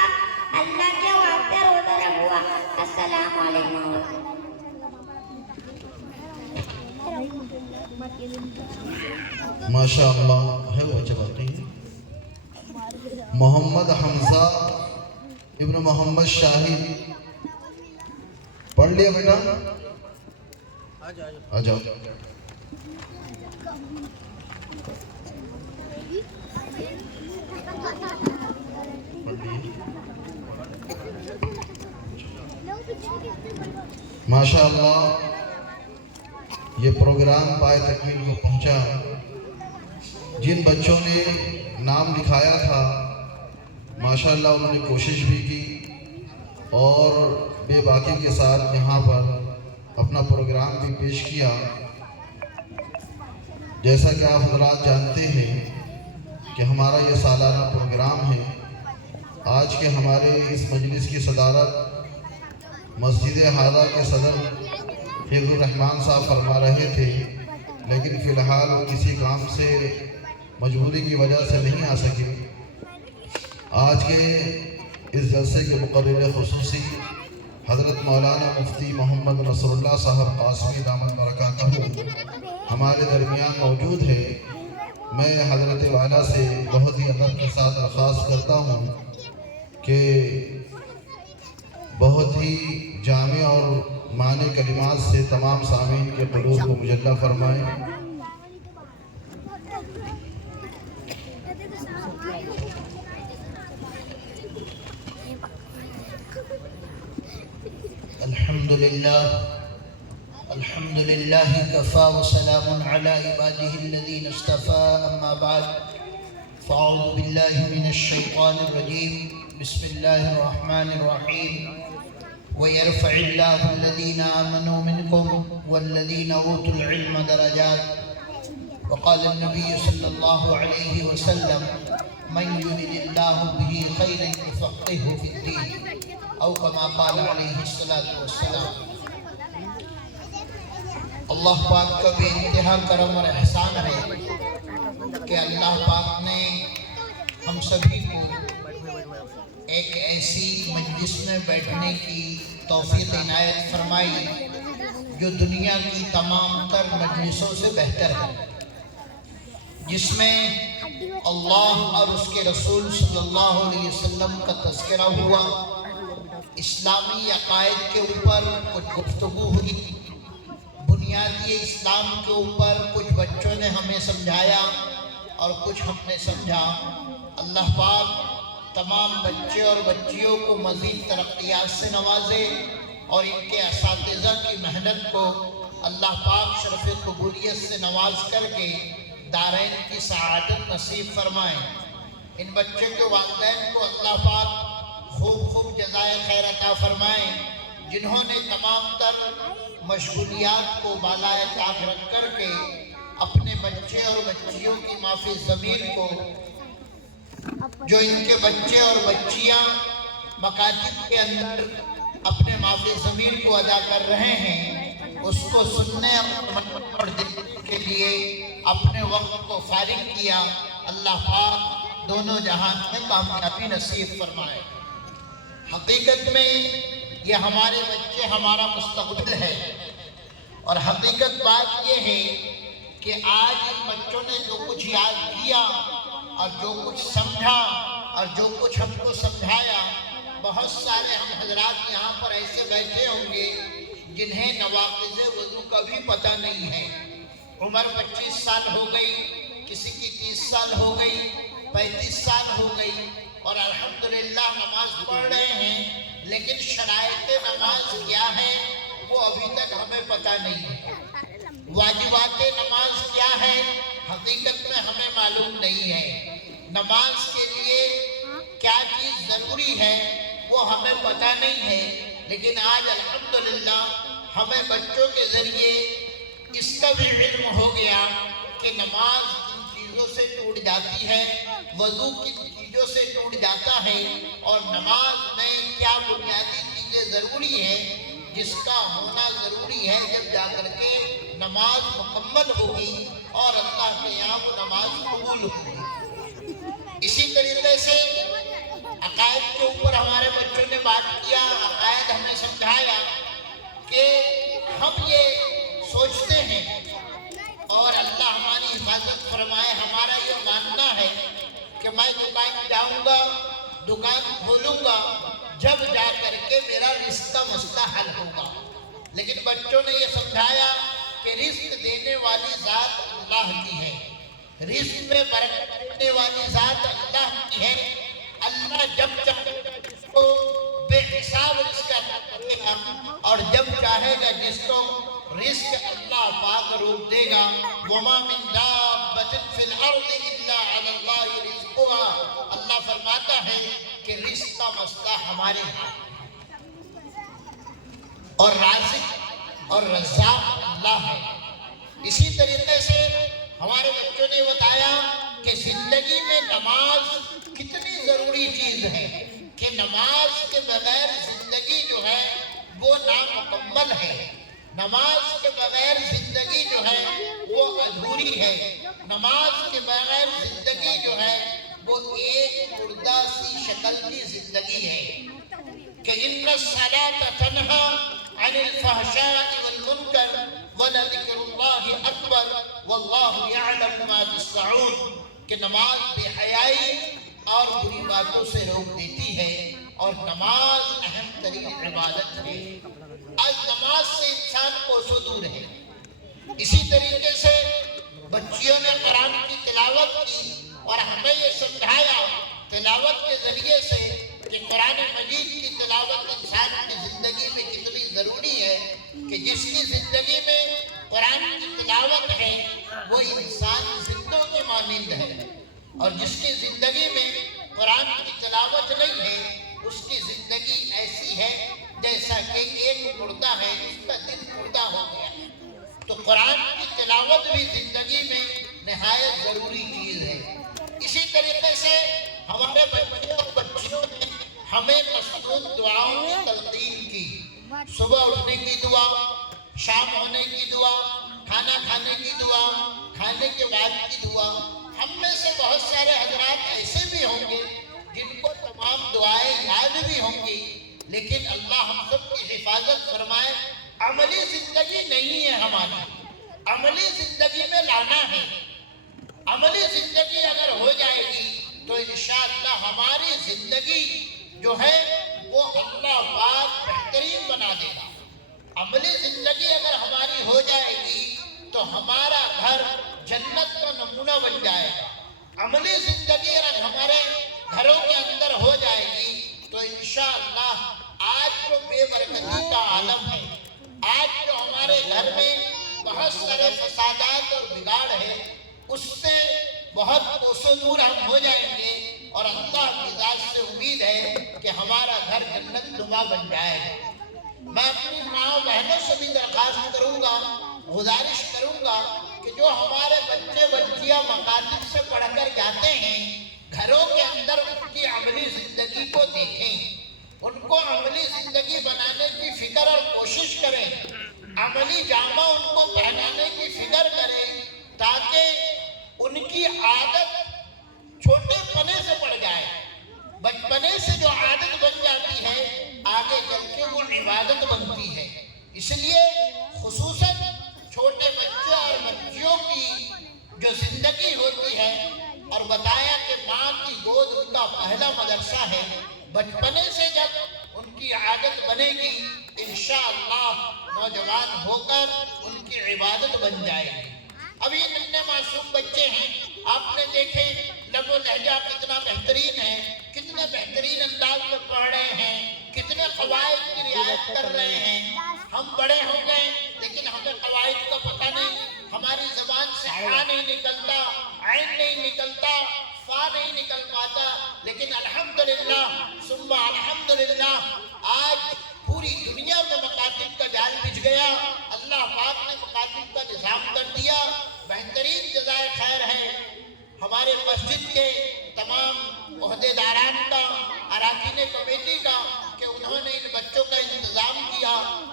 اللہ کے واسطے روزہ رکھا. السلام علیکم. ماشاء اللہ ہے وہ چلاتے ہیں. محمد حمزہ ابن محمد شاہد، پڑھ لیا بیٹا؟ آ جاؤ. ماشاء اللہ یہ پروگرام پائے تکمیل کو پہنچا. جن بچوں نے نام لکھایا تھا ماشاءاللہ انہوں نے کوشش بھی کی اور بے باکی کے ساتھ یہاں پر اپنا پروگرام بھی پیش کیا. جیسا کہ آپ حضرات جانتے ہیں کہ ہمارا یہ سالانہ پروگرام ہے. آج کے ہمارے اس مجلس کی صدارت مسجد ہادہ کے صدر حفظ الرحمان صاحب فرما رہے تھے، لیکن فی الحال وہ کسی کام سے مجبوری کی وجہ سے نہیں آ سکے. آج کے اس جلسے کے مقرر خصوصی حضرت مولانا مفتی محمد نصر اللہ صاحب قاسمی دامت برکاتہ ہمارے درمیان موجود ہے. میں حضرت والا سے بہت ہی ادب کے ساتھ درخواست کرتا ہوں کہ بہت ہی جامع اور معنی کلمات سے تمام سامعین کے قلوب کو مجلہ فرمائیں. الحمد لله كفى وسلام على عباده الذين اصطفى. أما بعد فأعوذ بالله من الشيطان الرجيم. بسم الله الرحمن الرحيم. ويرفع الله الذين آمنوا منكم والذين أوتوا العلم درجات. وقال النبي صلى الله عليه وسلم: من يرد الله به خيرا يفقهه في الدين، أو كما قال عليه الصلاة والسلام. اللہ پاک کا بے انتہا کرم اور احسان ہے کہ اللہ پاک نے ہم سبھی کو ایک ایسی مجلس میں بیٹھنے کی توفیق عنایت فرمائی جو دنیا کی تمام تر مجلسوں سے بہتر ہے، جس میں اللہ اور اس کے رسول صلی اللہ علیہ وسلم کا تذکرہ ہوا، اسلامی عقائد کے اوپر کچھ گفتگو ہوئی، بنیادی اسلام کے اوپر کچھ بچوں نے ہمیں سمجھایا اور کچھ ہم نے سمجھا۔ اللہ پاک تمام بچے اور بچیوں کو مزید ترقیات سے نوازے اور ان کے اساتذہ کی محنت کو اللہ پاک شرف قبولیت سے نواز کر کے دارین کی سعادت نصیب فرمائیں۔ ان بچوں کے والدین کو اللہ پاک خوب خوب جزائے خیر عطا فرمائیں، جنہوں نے تمام تر مشغولیات کو بالائے طاق رکھ کر کے اپنے بچے اور بچیوں کی معافی ضمیر کو، جو ان کے بچے اور بچیاں مکاتب کے اندر اپنے معافی ضمیر کو ادا کر رہے ہیں، اس کو سننے اور دیکھنے کے لیے اپنے وقت کو فارغ کیا۔ اللہ پاک دونوں جہان میں کامیابی نصیب فرمائے۔ حقیقت میں یہ ہمارے بچے ہمارا مستقبل ہے، اور حقیقت بات یہ ہے کہ آج ان بچوں نے جو کچھ یاد کیا اور جو کچھ سمجھا اور جو کچھ ہم کو سمجھایا، بہت سارے ہم حضرات یہاں پر ایسے بیٹھے ہوں گے جنہیں نواقض وضو کا بھی پتہ نہیں ہے۔ عمر 25 سال ہو گئی، کسی کی 30 سال ہو گئی، 35 سال ہو گئی، اور الحمدللہ نماز پڑھ رہے ہیں، لیکن شرائط نماز کیا ہے وہ ابھی تک ہمیں پتہ نہیں ہے۔ واجبات نماز کیا ہے حقیقت میں ہمیں معلوم نہیں ہے۔ نماز کے لیے کیا چیز ضروری ہے وہ ہمیں پتہ نہیں ہے، لیکن آج الحمدللہ ہمیں بچوں کے ذریعے اس کا بھی علم ہو گیا کہ نماز کن چیزوں سے ٹوٹ جاتی ہے، وضو کن چیزوں سے ٹوٹ جاتا ہے، اور نماز میں کیا بنیادی چیزیں ضروری ہیں جس کا ہونا ضروری ہے جب جا کر کے نماز مکمل ہوگی اور اللہ کے یہاں وہ نماز قبول ہوگی۔ اسی طریقے سے عقائد کے اوپر ہمارے بچوں نے بات کیا، عقائد ہمیں سمجھایا کہ ہم یہ سوچتے ہیں، اور اللہ ہماری حفاظت فرمائے، ہمارا یہ ماننا ہے کہ میں دکان جاؤں گا، دکان کھولوں گا، جب جا کر کے میرا رزق کا مسئلہ حل ہوگا۔ لیکن بچوں نے یہ سمجھایا کہ رزق دینے والی ذات اللہ کی ہے، رزق میں برکت دینے والی ذات اللہ کی ہے۔ اللہ جب چاہے گا جس کو بے حساب رزق عطا کرے گا، اور جب چاہے گا جس کو رزق اللہ پاک روک دے گا۔ وَمَا مِن دَابَّةٍ فِي الْأَرْضِ إِلَّا عَلَى اللَّهِ رِزْقُهَا۔ اللہ فرماتا ہے کہ رزق کا مسئلہ ہمارے ہاتھ اور رازق اور رزاق اللہ ہے۔ اسی طریقے سے ہمارے بچوں نے بتایا کہ زندگی میں نماز کتنی ضروری چیز ہے، کہ نماز کے بغیر زندگی جو ہے وہ نامکمل ہے، نماز کے بغیر زندگی جو ہے وہ ادھوری ہے، نماز کے بغیر زندگی جو ہے وہ ایک مردہ سی شکل کی زندگی ہے۔ کہ ان الصلاۃ تنہی عن الفحشاء والمنکر ولذکر اللہ اکبر واللہ یعلم ما تصنعون، کہ نماز بے حیائی اور بری باتوں سے روک دیتی ہے، اور نماز اہم ترین عبادت ہے۔ آج نماز سے انسان کوسوں دور ہے۔ اسی طریقے سے بچیوں نے قرآن کی تلاوت کی اور ہمیں یہ سمجھایا تلاوت کے ذریعے سے کہ قرآن مجید کی تلاوت انسان کی زندگی میں کتنی ضروری ہے، کہ جس کی زندگی میں قرآن کی تلاوت ہے وہ انسان زندوں کے مانند ہے، اور جس کی زندگی میں قرآن کی تلاوت نہیں ہے اس کی زندگی ایسی ہے جیسا کہ ایک مردہ ہے، اس کا دل مردہ ہو گیا ہے۔ تو قرآن کی تلاوت بھی زندگی میں نہایت ضروری چیز ہے۔ اسی طریقے سے ہمارے بچوں اور بچیوں نے ہمیں مصنون دعاؤں کی تلقین کی، صبح اٹھنے کی دعا، شام ہونے کی دعا، کھانا کھانے کی دعا، کھانے کے بعد کی دعا۔ ہم میں سے بہت سارے حضرات ایسے بھی ہوں گے جن کو تمام دعائیں یاد بھی ہوں گی، لیکن اللہ ہم سب کی حفاظت فرمائے، عملی زندگی نہیں ہے ہماری، عملی زندگی میں لانا ہے۔ عملی زندگی اگر ہو جائے گی تو انشاءاللہ ہماری زندگی جو ہے وہ اللہ پاک بہترین بنا دے گا۔ عملی زندگی اگر ہماری ہو جائے گی تو ہمارا گھر جنت کا نمونہ بن جائے گا۔ عملی زندگی اگر ہمارے گھروں کے اندر ہو جائے گی تو انشاءاللہ آج جو بے برکتی کا عالم ہے، آج جو ہمارے گھر میں بہت سارے فسادات اور بگاڑ ہے، اس سے بہت کوسوں دور ہم ہو جائیں گے، اور اللہ کی ذات سے امید ہے کہ ہمارا گھر جنت نما بن جائے گا۔ میں اپنی ماں بہنوں سے بھی درخواست کروں گا، گزارش کروں گا کہ جو ہمارے بچے بچیاں مکاتب سے پڑھ کر جاتے ہیں، گھروں کے اندر ان کی عملی زندگی کو دیکھیں، ان کو عملی زندگی بنانے کی فکر اور کوشش کریں، عملی جامہ ان کو پہنانے کی فکر کریں، تاکہ ان کی عادت چھوٹے پنے سے پڑ جائے۔ بچپنے سے جو عادت بن جاتی ہے آگے چل کے وہ عبادت بنتی ہے۔ اس لیے خصوصاً چھوٹے بچوں اور بچیوں کی جو زندگی ہوتی ہے، اور بتایا کہ ماں کی گود ان کا پہلا مدرسہ ہے، بچپنے سے جب ان کی عادت بنے گی انشاءاللہ نوجوان ہو کر ان کی عبادت بن جائے گی۔ ابھی ننے معصوم بچے ہیں، آپ نے دیکھے لب و لہجہ کتنا بہترین ہے، کتنے بہترین انداز میں پڑھ رہے ہیں، کتنے قواعد کی رعایت کر رہے ہیں۔ ہم بڑے ہو گئے لیکن ہمیں قواعد کا پتہ نہیں، ہماری زبان سے حا نہیں نکلتا، عین نہیں نکلتا، فا نہیں نکل پاتا، لیکن الحمدللہ ثم الحمدللہ آج پوری دنیا میں مکاتب کا جال بچھ گیا۔ اللہ پاک نے مکاتب کا نظام کر دیا، بہترین جزائے خیر ہے ہمارے مسجد کے تمام عہدیداران کا، اراکین کمیٹی کا، کہ انہوں نے ان بچوں کا انتظام کیا،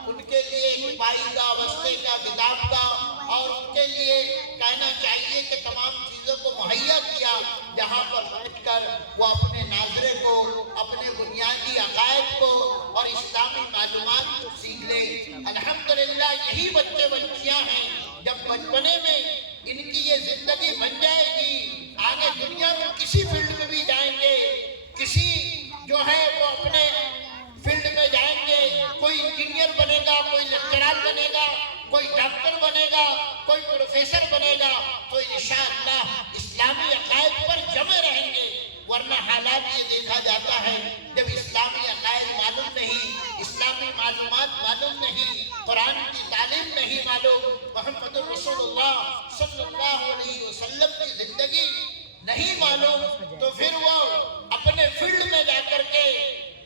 ان کے لیے پائی کا، وسطے کا، کتاب کا، اور ان کے لیے کہنا چاہیے کہ تمام چیزوں کو مہیا کیا، جہاں پر بیٹھ کر وہ اپنے ناظرے کو، اپنے بنیادی عقائد کو اور اسلامی معلومات کو سیکھ لے۔ الحمدللہ یہی بچے بچیاں ہیں، جب بچپنے میں ان کی یہ زندگی بن جائے گی، آگے دنیا میں کسی فیلڈ میں بھی جائیں گے، کسی جو ہے وہ اپنے فیلڈ میں جائیں گے، کوئی انجینئر بنے گا، کوئی لیکچرار بنے گا، کوئی ڈاکٹر بنے گا، کوئی پروفیسر بنے گا، تو انشاءاللہ اسلامی عقائد پر جمے رہیں گے۔ ورنہ حالات یہ دیکھا جاتا ہے جب اسلامی عقائد معلوم نہیں، اسلامی معلومات معلوم نہیں، قرآن کی تعلیم نہیں معلوم، محمد رسول اللہ صلی اللہ علیہ وسلم کی زندگی نہیں معلوم، تو پھر وہ اپنے فیلڈ میں جا کر کے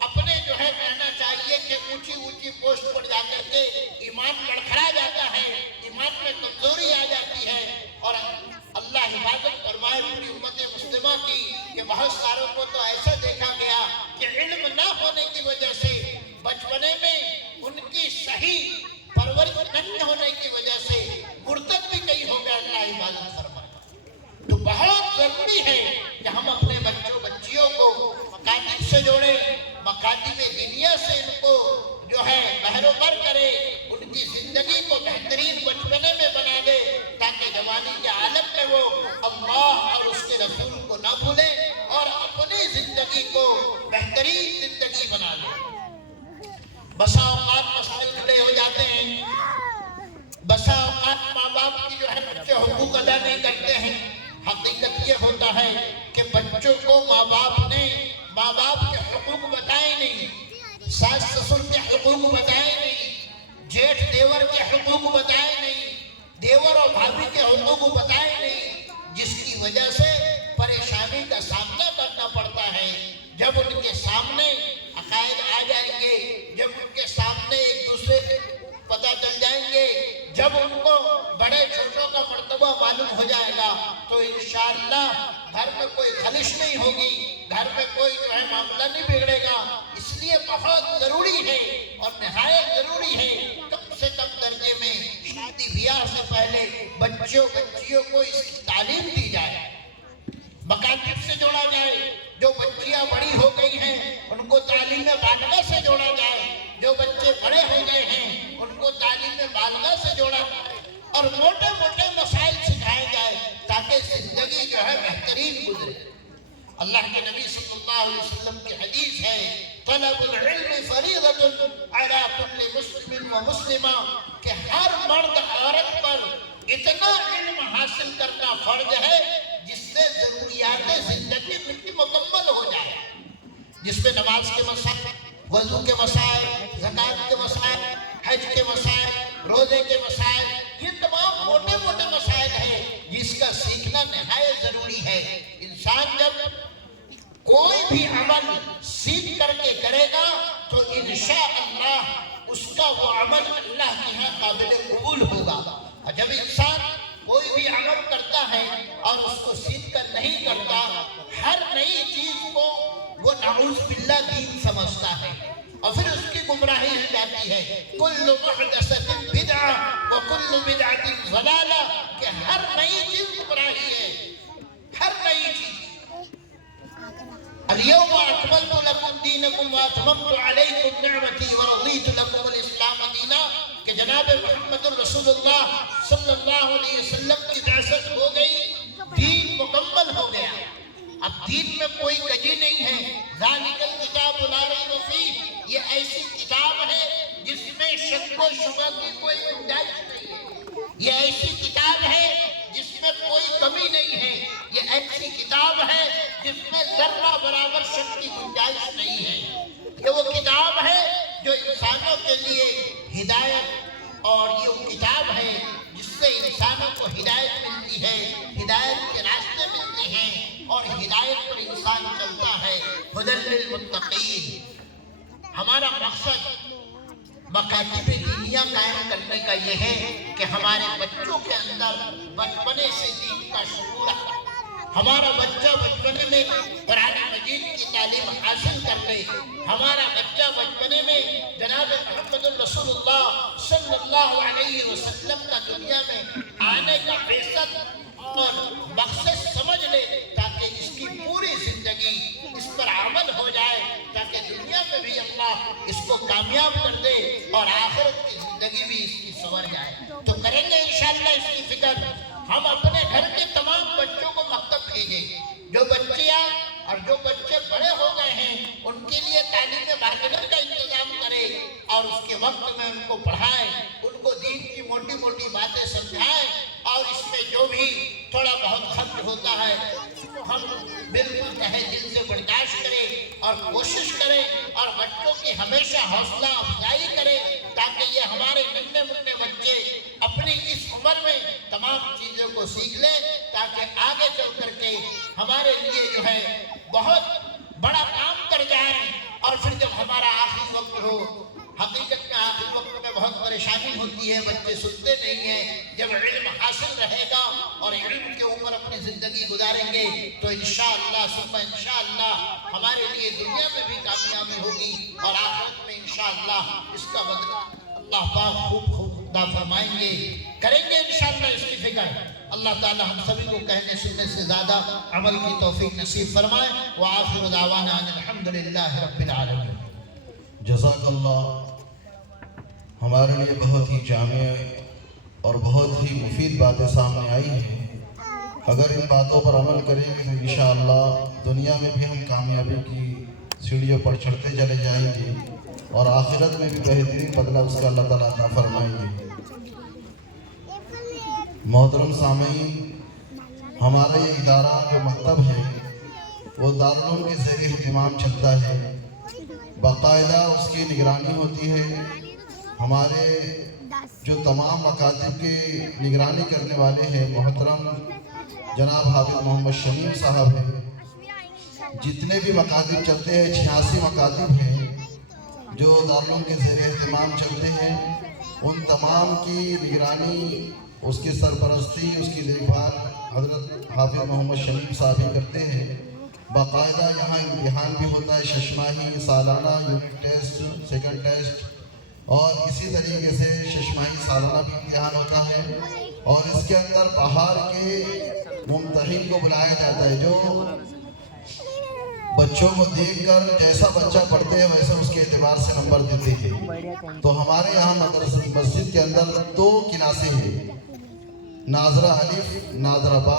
اپنے جو ہے کہنا چاہیے کہ اونچی اونچی پوسٹ پر جا کر کے ایمان لڑکھڑا جاتا ہے، ایمان میں کمزوری آ جاتی ہے، اور اللہ حفاظت فرمائے پوری امت مسلمہ کی کہ بہت ساروں کو تو ایسا دیکھا گیا کہ علم نہ ہونے کی وجہ سے بچپنے میں ان کی صحیح پرورش نہ ہونے کی وجہ سے مرتد بھی کئی ہو گیا۔ اللہ حفاظت فرمائے۔ تو بہت ضروری ہے کہ ہم اپنے بچوں بچیوں کو مکاتب سے جوڑیں، مکاتب دنیا سے ان کو جو ہے بہروبر کرے، ان کی زندگی کو بہترین بچپنے میں بنا دے، تاکہ جوانی کے عالم میں وہ اللہ اور اس کے رسول کو نہ بھولیں اور اپنی زندگی کو بہترین زندگی بنا لیں۔ بسا اوقات مسائل کھڑے ہو جاتے ہیں، بسا اوقات ماں باپ کی جو ہے بچے حقوق ادا نہیں کرتے ہیں۔ حقیقت یہ ہوتا ہے کہ بچوں کو ماں باپ کے حقوق بتائے نہیں، ساس سسر کے حقوق بتائے نہیں، جیٹھ دیور کے حقوق بتائے نہیں، دیور اور بھابھی کے حقوق بتائے نہیں، جس کی وجہ سے پریشانی کا سامنا کرنا پڑتا ہے۔ جب ان کے سامنے عقائد آ جائیں گے، جب ان کے سامنے ایک دوسرے پتہ چل جائیں گے، جب ان کو بڑے چھوٹوں کا مرتبہ معلوم ہو جائے گا، تو انشاءاللہ گھر میں کوئی خلش نہیں ہوگی، گھر میں کوئی جو ہے معاملہ نہیں بگڑے گا۔ اس لیے بہت ضروری ہے اور نہایت ضروری ہے کم سے کم درجے میں شادی بیاہ سے پہلے بچیوں کو اس کی تعلیم دی جائے، مکاتب سے جوڑا جائے۔ جو بچیاں بڑی ہو گئی ہیں ان کو تعلیم بالغہ سے جوڑا جائے، جو بچے بڑے ہو گئے ہیں ان کو تعلیم بالغہ سے جوڑا جائے، اور موٹے موٹے مسائل سکھائے جائے، تاکہ زندگی جو ہے بہترین گزرے۔ اللہ کے نبی صلی اللہ علیہ وسلم کی حدیث ہے طلب العلم فریضۃ علی کل مسلم و مسلمہ، کہ ہر مرد عورت پر اتنا علم حاصل کرنا فرض ہے جس سے ضروریات زندگی کی مکمل ہو جائے، جس میں نماز کے مسائل، وضو کے مسائل، زکوٰۃ کے مسائل، حج کے مسائل، روزے کے مسائل، یہ تمام موٹے موٹے مسائل ہیں جس کا سیکھنا نہایت ضروری ہے۔ انسان جب کوئی بھی عمل سیکھ کر کے کرے گا تو انشاءاللہ اس کا وہ عمل اللہ کے ہاں قابل قبول ہوگا۔ اور جب انسان کوئی بھی عمل کرتا ہے اور اس کو سیکھ کر نہیں کرتا، ہر نئی چیز کو وہ نعوذ باللہ دین سمجھتا ہے اور پھر اس کی گمراہی ہو جاتی ہے۔ کل محدثۃ بدعہ وکل بدعۃ ضلالہ، کہ ہر نئی چیز گمراہی ہے، ہر نئی چیز۔ اليوم اکملت لکم دینکم واتممت علیکم نعمتی ورضیت لکم الاسلام دینا، کہ جناب محمد رسول اللہ صلی اللہ علیہ وسلم کی بعثت ہو گئی، دین مکمل ہو گیا۔ اب دین میں کوئی کجی نہیں ہے۔ ذالک الکتاب لا ریب فیہ، یہ ایسی کتاب ہے جس میں شک و شبہ کی کوئی گنجائش نہیں ہے، یہ ایسی کتاب ہے جس میں کوئی کمی نہیں ہے، یہ ایسی کتاب ہے جس میں ذرہ برابر شک کی گنجائش نہیں ہے۔ یہ وہ کتاب ہے جو انسانوں کے لیے ہدایت، اور یہ وہ کتاب ہے جس سے انسانوں کو ہدایت ملتی ہے، ہدایت کے راستے ملتے ہیں اور ہدایت پر انسان چلتا ہے۔ ھدی للمتقین۔ ہمارا مقصد مکاتب دینیہ قائم کرنے کا یہ ہے کہ ہمارے بچوں کے اندر بچپنے سے دین کا شعور ہے، ہمارا بچہ بچپنے میں قرآن مجید کی تعلیم حاصل کر لے، ہمارا بچہ بچپنے میں جناب محمد رسول اللہ صلی اللہ علیہ وسلم کا دنیا میں آنے کا مقصد اور مقصد سمجھ لے، تاکہ اس کی پوری زندگی اس پر عمل ہو جائے، تاکہ دنیا میں بھی اللہ اس کو کامیاب کر دے اور آخرت کی زندگی بھی اس کی سنور جائے۔ تو کریں گے انشاءاللہ اس کی فکر۔ ہم اپنے گھر کے تمام بچوں کو مکتب بھیجیں، جو بچیاں اور جو بچے بڑے ہو گئے ہیں ان کے لیے تعلیم باقاعدہ کا انتظام کریں اور اس کے وقت میں ان کو پڑھائیں، ان کو دین کی موٹی موٹی باتیں سمجھائیں، اور اس میں جو بھی تھوڑا بہت خرچ ہوتا ہے ہم بالکل تہہ دل سے برداشت کریں اور کوشش کریں اور بچوں کی ہمیشہ حوصلہ افزائی کریں، تاکہ یہ ہمارے ننھے منھے بچے اپنی اس عمر میں تمام چیزوں کو سیکھ لیں، تاکہ آگے چل کر کے ہمارے لیے جو ہے بہت بڑا کام کر جائیں، اور پھر جب ہمارا آخری وقت ہو، حقیقت میں آخری وقت میں بہت پریشانی ہوتی ہے، بچے سنتے نہیں ہیں۔ جب علم حاصل رہے گا اور علم کے اوپر اپنی زندگی گزاریں گے تو انشاءاللہ ثم انشاءاللہ ہمارے لیے دنیا میں بھی کامیابی ہوگی اور آخرت میں انشاءاللہ اس کا بدلہ اللہ پاک خوب خوب عطا فرمائیں گے۔ کریں گے انشاءاللہ اس کی فکر۔ اللہ تعالی ہم سبھی کو کہنے سننے سے زیادہ عمل کی توفیق نصیب فرمائے۔ وآخر دعوانا ان الحمدللہ رب العالمین۔ جزاک اللہ۔ ہمارے لیے بہت ہی جامع اور بہت ہی مفید باتیں سامنے آئی ہیں۔ اگر ان باتوں پر عمل کریں گے تو انشاءاللہ دنیا میں بھی ہم کامیابی کی سیڑھیوں پر چڑھتے چلے جائیں گے اور آخرت میں بھی بہترین بدلہ اس کا اللہ تعالیٰ عطا فرمائیں گے۔ محترم سامعین، ہمارا یہ ادارہ جو مکتب ہے وہ دارالعلوم کے زیر اہتمام چلتا ہے، باقاعدہ اس کی نگرانی ہوتی ہے۔ ہمارے جو تمام مکاتب کے نگرانی کرنے والے ہیں محترم جناب حافظ محمد شمیم صاحب ہیں۔ جتنے بھی مکاتب چلتے ہیں 86 مکاتب ہیں جو دارالعلوم کے زیر اہتمام چلتے ہیں، ان تمام کی نگرانی، اس کی سرپرستی، اس کی دیکھ بھال حضرت حافظ محمد شمیم صاحب ہی کرتے ہیں۔ باقاعدہ یہاں امتحان بھی ہوتا ہے، ششماہی، سالانہ یونٹ ٹیسٹ، سیکنڈ ٹیسٹ، اور اسی طریقے سے ششماہی سالانہ بھی امتحان ہوتا ہے، اور اس کے اندر باہر کے ممتحن کو بلایا جاتا ہے جو بچوں کو دیکھ کر جیسا بچہ پڑھتے ہیں ویسے اس کے اعتبار سے نمبر دیتے ہیں۔ تو ہمارے یہاں مسجد کے اندر 2 کلاسیں ہیں، ناظرہ الف، ناظرہ با،